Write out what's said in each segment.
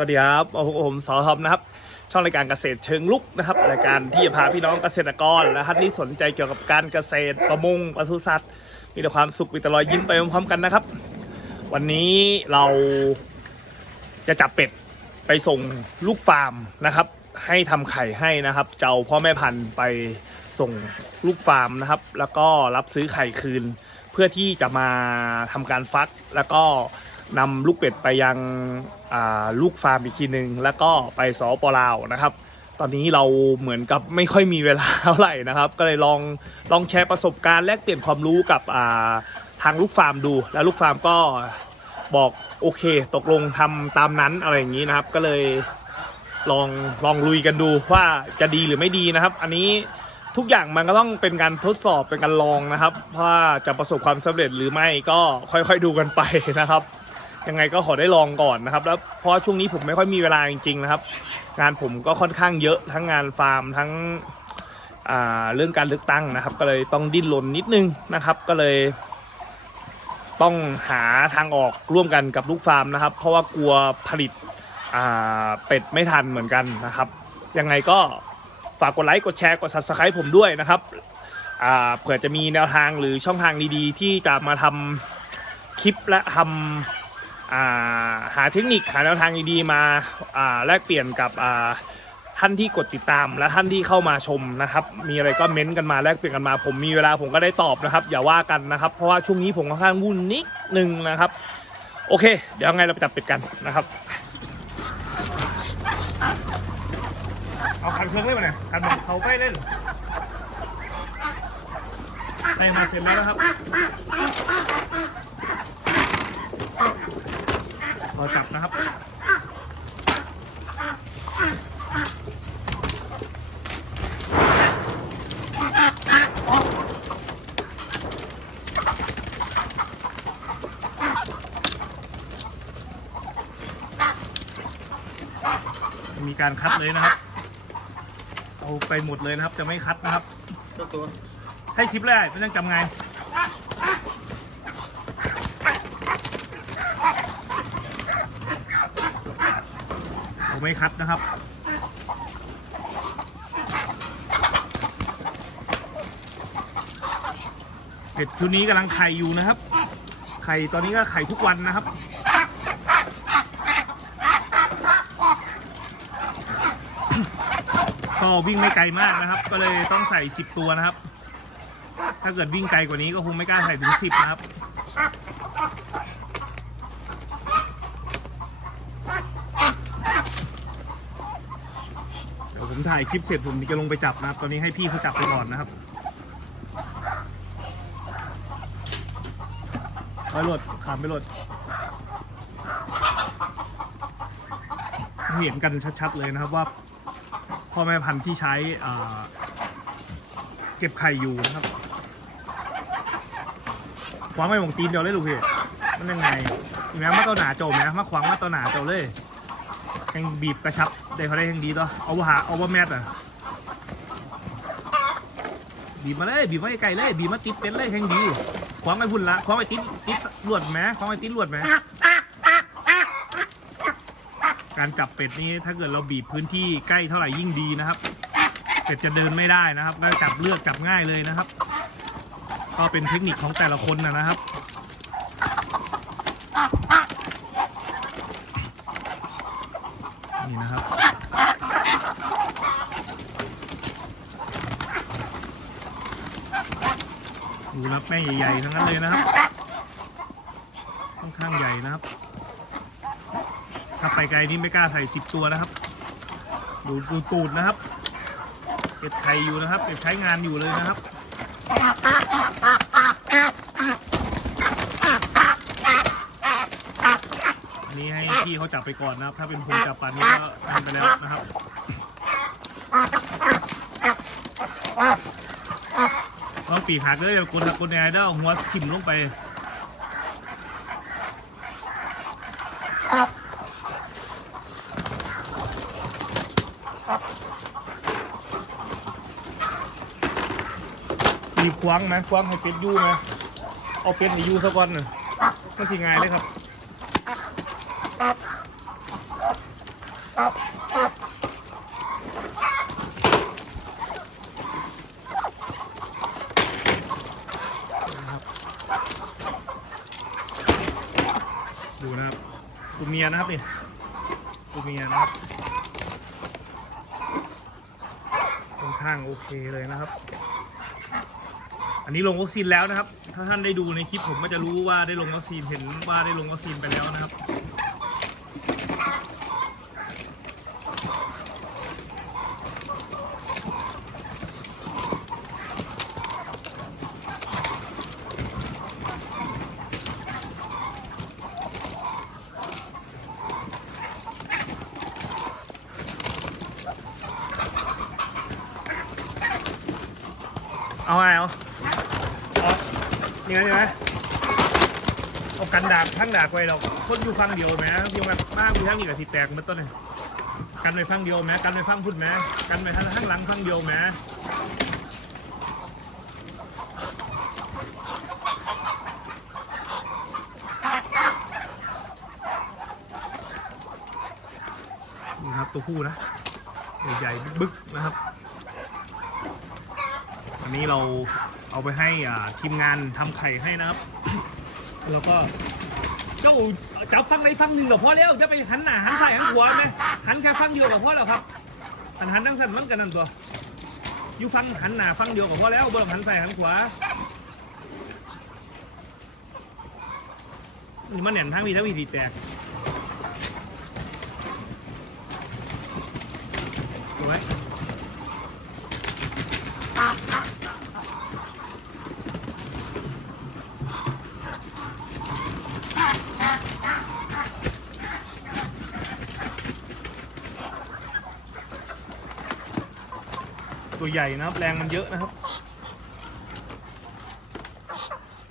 วัสดีครับผมสอทอมนะครับ ช่องรายการเกษตรเชิงลุกนะครับ รายการที่จะพาพี่น้องเกษตรกรและท่านที่สนใจเกี่ยวกับการเกษตรประมงปศุสัตว์ มีแต่ความสุขมีแต่รอยยิ้มไปพร้อมๆกันนะครับ วันนี้เราจะจับเป็ดไปส่งลูกฟาร์มนะครับ ให้ทำไข่ให้นะครับ เจะเอาพ่อแม่พันธุ์ไปส่งลูกฟาร์มนะครับ แล้วก็รับซื้อไข่คืน เพื่อที่จะมาทำการฟักแล้วก็ นำลูกเป็ดไปยังลูกฟาร์มอีกทีหนึ่งแล้วก็ไปสปลาวนะครับ ตอนนี้เราเหมือนกับไม่ค่อยมีเวลาเท่าไหร่นะครับ ก็เลยลองลองแชร์ประสบการณ์แลกเปลี่ยนความรู้กับาทางลูกฟาร์มดู แล้วลูกฟาร์มก็บอกโอเค ตกลงทำตามนั้นอะไรอย่างนี้นะครับ ก็เลยลองลองลุยกันดูว่าจะดีหรือไม่ดีนะครับ อันนี้ทุกอย่างมันก็ต้องเป็นการทดสอบเป็นการลองนะครับ ว่าจะประสบความสำเร็จหรือไม่ก็ค่อยๆดูกันไปนะครับ ยังไงก็ขอได้ลองก่อนนะครับ แล้วเพราะช่วงนี้ผมไม่ค่อยมีเวลาจริงๆนะครับ งานผมก็ค่อนข้างเยอะทั้งงานฟาร์มทั้งเรื่องการเลือกตั้งนะครับ ก็เลยต้องดิ้นรนนิดนึงนะครับ ก็เลย ต้องหาทางออกร่วมกันกับลูกฟาร์มนะครับ เพราะว่ากลัวผลิตเป็ดไม่ทันเหมือนกันนะครับ ยังไงก็ฝากกดไลค์กดแชร์กด subscribe ผมด้วยนะครับเผื่อจะมีแนวทางหรือช่องทางดีๆ ที่จะมาทำคลิปและทำ หาเทคนิคหาแนวทางดีๆมาอ่าแลกเปลี่ยนกับอ่าท่านที่กดติดตาม และท่านที่เข้ามาชมนะครับ มีอะไรก็เม้นต์กันมาแลกเปลี่ยนกันมา ผมมีเวลาผมก็ได้ตอบนะครับ อย่าว่ากันนะครับ เพราะว่าช่วงนี้ผมค่อนข้างวุ่นนิดนึงนะครับ โอเค เดี๋ยวไงเราไปจับเป็ดกันนะครับเอาคันเครื่องเล่นมาเนี่ยคันมันเขาไปเล่นได้มาเสร็จแล้วนะครับ รอจับนะครับ มีการคัดเลยนะครับ เอาไปหมดเลยนะครับ จะไม่คัดนะครับตัวใช้ชิปเลยไม่ต้องจำไง ไม่คัดนะครับ เป็ดชุดนี้กำลังไข่อยู่นะครับ ไข่ตอนนี้ก็ไข่ทุกวันนะครับก็วิ่งไม่ไกลมากนะครับ ก็เลยต้องใส่ 10 ตัวนะครับ ถ้าเกิดวิ่งไกลกว่านี้ก็คงไม่กล้าใส่ถึง 10 นะครับ เดี๋ยว ผมถ่ายคลิปเสร็จผมจะลงไปจับนะครับ ตอนนี้ให้พี่เขาจับไปก่อนนะครับไปโหลดขามไปโหลดเห็นกันชัดๆเลยนะครับว่าพ่อแม่พันธุ์ที่ใช้เก็บไข่อยู่นะครับขวางไม่หมงตีนเดียวเลยลูกพี่มันยังไงแม้มาตัวหนาโจมนะมาขวางมาตัวหนาโจเลยแห่งบีบกระชับ ได้เขาได้แห่งดีตัวเอาว่าหาเอาว่าแมทอะบีบมาเลยบีบมาไกลเลยบีบมาติดเป็นเลยแห่งดีขวางไปพุ่นละขวางไปติดติดลวดไหมขวางไปติดลวดไหมการจับเป็ดนี้ถ้าเกิดเราบีบพื้นที่ใกล้เท่าไหร่ยิ่งดีนะครับ เป็ดจะเดินไม่ได้นะครับก็จับเลือกจับง่ายเลยนะครับ ก็เป็นเทคนิคของแต่ละค นี่นะครับ ดู แล้วแป้งใหญ่ๆทั้งนั้นเลยนะครับค่อนข้างใหญ่นะครับ ถ้าไปไกลนี่ไม่กล้าใส่สิบตัวนะครับ ดูดูตูดนะครับเป็ดไข่อยู่นะครับเป็ดใช้งานอยู่เลยนะครับอันนี้ให้พี่เขาจับไปก่อนนะครับ ถ้าเป็นผมจับปันนี้ก็ทำไปแล้วนะครับ เอา ปีกหักเลยกดหักกดแนได้เอาหัวทิ่มลงไปมีควางไหมควางให้เป็ดอยู่ไหมเอาเป็ดให้อยู่สักวันหนึ่งก็สิง่ายเลยครับ เมียนะครับนี่ตัวเมียนะครับค่อนข้างโอเคเลยนะครับ อันนี้ลงวัคซีนแล้วนะครับ ถ้าท่านได้ดูในคลิปผมก็จะรู้ว่าได้ลงวัคซีนเห็นว่าได้ลงวัคซีนไปแล้วนะครับ เอาไงเอาเอานี่ไงนี่ไหมเอากันดาบทั้งดาบไว้เราคนอยู่ฟังเดียวไหมเพียงแบบมากมีทั้งนี้กับทีแตกมาต้นเลยกันไปฟังเดียวไหมกันไปฟังพุ่นไหมกันไปทางข้างหลังฟังเดียวไหมนี่ครับตัวผู้นะใหญ่ๆบึกนะครับ อันนี้เราเอาไปให้ทีมงานทำไข่ให้นะครับ แล้วก็ เจ้าจับฟังในฟังหนึ่งกับพ่อแล้วจะไปหันหน้าหันใส่หันหัวไหมหันแค่ฟังเดียวกับพ่อแล้วครับหันหันทั้งสั้นมันกันนั่นตัวอยู่ฟังหันหน้าฟังเดียวกับพ่อแล้วเบิ่มหันใส่หันขวานี่มันเน่นทั้งมีทั้งมีสีแตก ตัวใหญ่นะครับ แรงมันเยอะนะครับ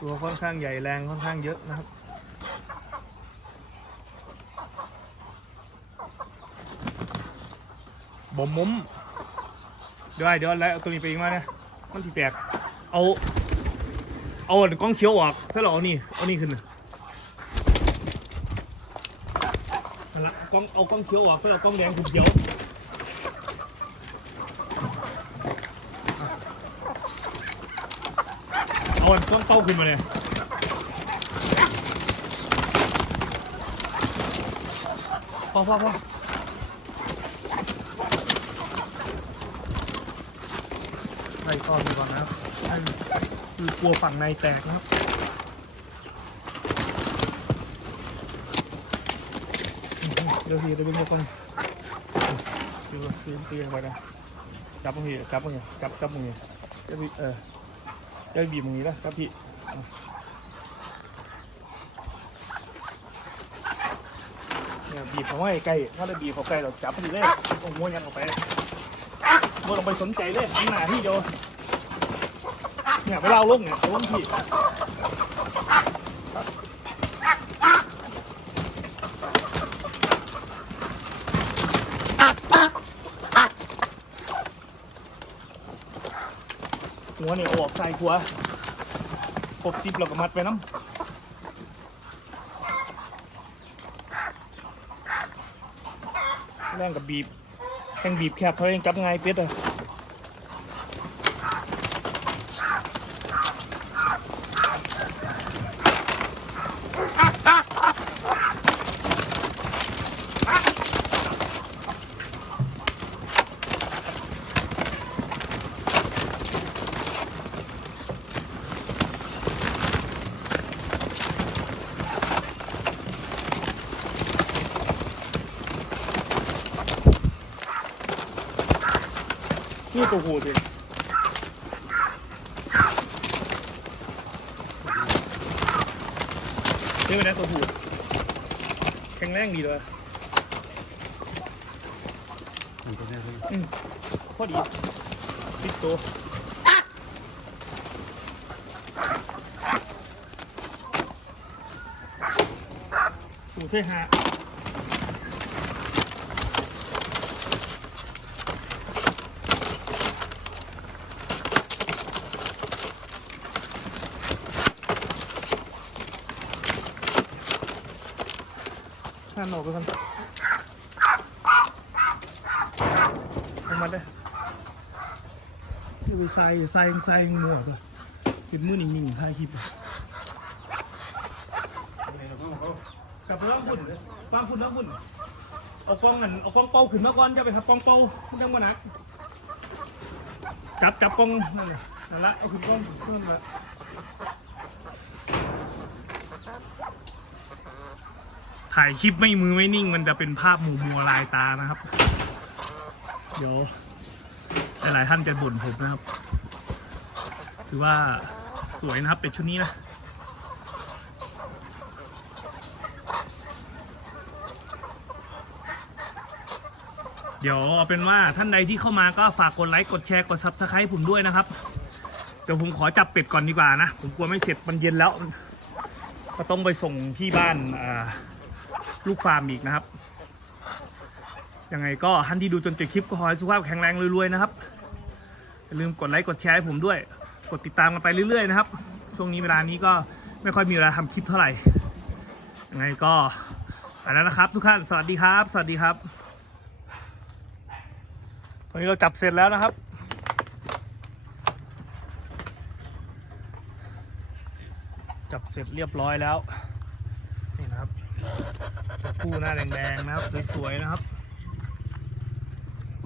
ตัวค่อนข้างใหญ่แรงค่อนข้างเยอะนะครับบ่มมุ้มเดี๋ยวไอ้เดี๋ยวแล้วตัวนี้ไปอีกมาเนี่ยมันที่แตกเอา เอากล้องเขียวออกซะหรอเอานี่เอานี่ขึ้นนะละกล้องเอากล้องเขียวออกซะหรอกล้องแดงขึ้นเขียว เอาอันต้นเต้าขึ้นมาเลยพอพอพอไล่ข้อดีก่อนนะครับให้คือกลัวฝั่งในแตกนะครับเดี๋ยวทีเดี๋ยวเป็นคนเดี๋ยวเตียงเตีไปนะจับมือจับมือจับจับมือเดี๋ยวพี่เออได้บีบอย่างนี้นะครับพี่ เนี่ยบีบเขาไว้ใกล้ถ้าได้บีบเขาใกล้เราจับมันเลยโอ้โหยันออกไปโมลงไปสนใจเลยข้างหน้าที่เดียเนี่ยเลาเอาลงเนี่ยเอาลงพี่หัวเนี่ยอออกใส่หัว ครบซิปเราก็มัดไปน้ำแรงกับบีบแข่งบีบแคบเขาเองจับไงายเป็ดอะ นี่ตัวหูดิเรียกว่าไงตัวหูแข็งแรงดีเลยอืมพอดีติดตัวหูเสหะ ท่านอกไปกันลงมาได้อย่าไปใส่ใส่ใส่มั่วซะเห็นมือนิ่งถ่ายคลิปกลับไปว่างหุ่นว่างหุ่นว่างหุ่นเอากล้องกันเอากล้องเป่าขึ้นมาก่อนจะไปทับกล้องเป่ามันจังวะนะจับจับกล้องนั่นแหละนั่นละเอาขึ้นกล้องเชื่อมละ ถ่ายคลิปไม่มือไม่นิ่ง มันจะเป็นภาพหมู่มัวลายตานะครับ เดี๋ยวหลายๆท่านจะบ่นผมนะครับ ถือว่าสวยนะครับเป็ดชุดนี้นะเดี๋ยวเอาเป็นว่าท่านใดที่เข้ามาก็ฝากกดไลค์กดแชร์กด subscribe ผมด้วยนะครับ เดี๋ยวผมขอจับเป็ดก่อนดีกว่านะ ผมกลัวไม่เสร็จมันเย็นแล้ว ก็ต้องไปส่งที่บ้านอ่า ลูกฟาร์มอีกนะครับ ยังไงก็ท่านที่ดูจนจบคลิปก็ขอให้สุขภาพแข็งแรงรวยๆนะครับ อย่าลืมกดไลค์กดแชร์ให้ผมด้วย กดติดตามกันไปเรื่อยๆนะครับ ช่วงนี้เวลานี้ก็ไม่ค่อยมีเวลาทำคลิปเท่าไหร่ ยังไงก็ไปแล้วนะครับ ทุกท่าน สวัสดีครับ สวัสดีครับตอนนี้เราจับเสร็จแล้วนะครับจับเสร็จเรียบร้อยแล้ว นี่นะครับ คู่หน้าแดงๆนะครับ สวยๆนะครับ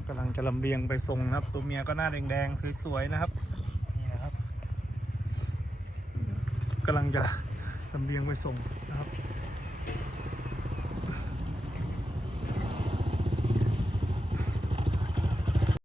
กำลังจะลำเลียงไปส่งนะครับ ตัวเมียก็หน้าแดงๆสวยๆนะครับนี่นะครับกำลังจะลำเลียงไปส่งนะครับ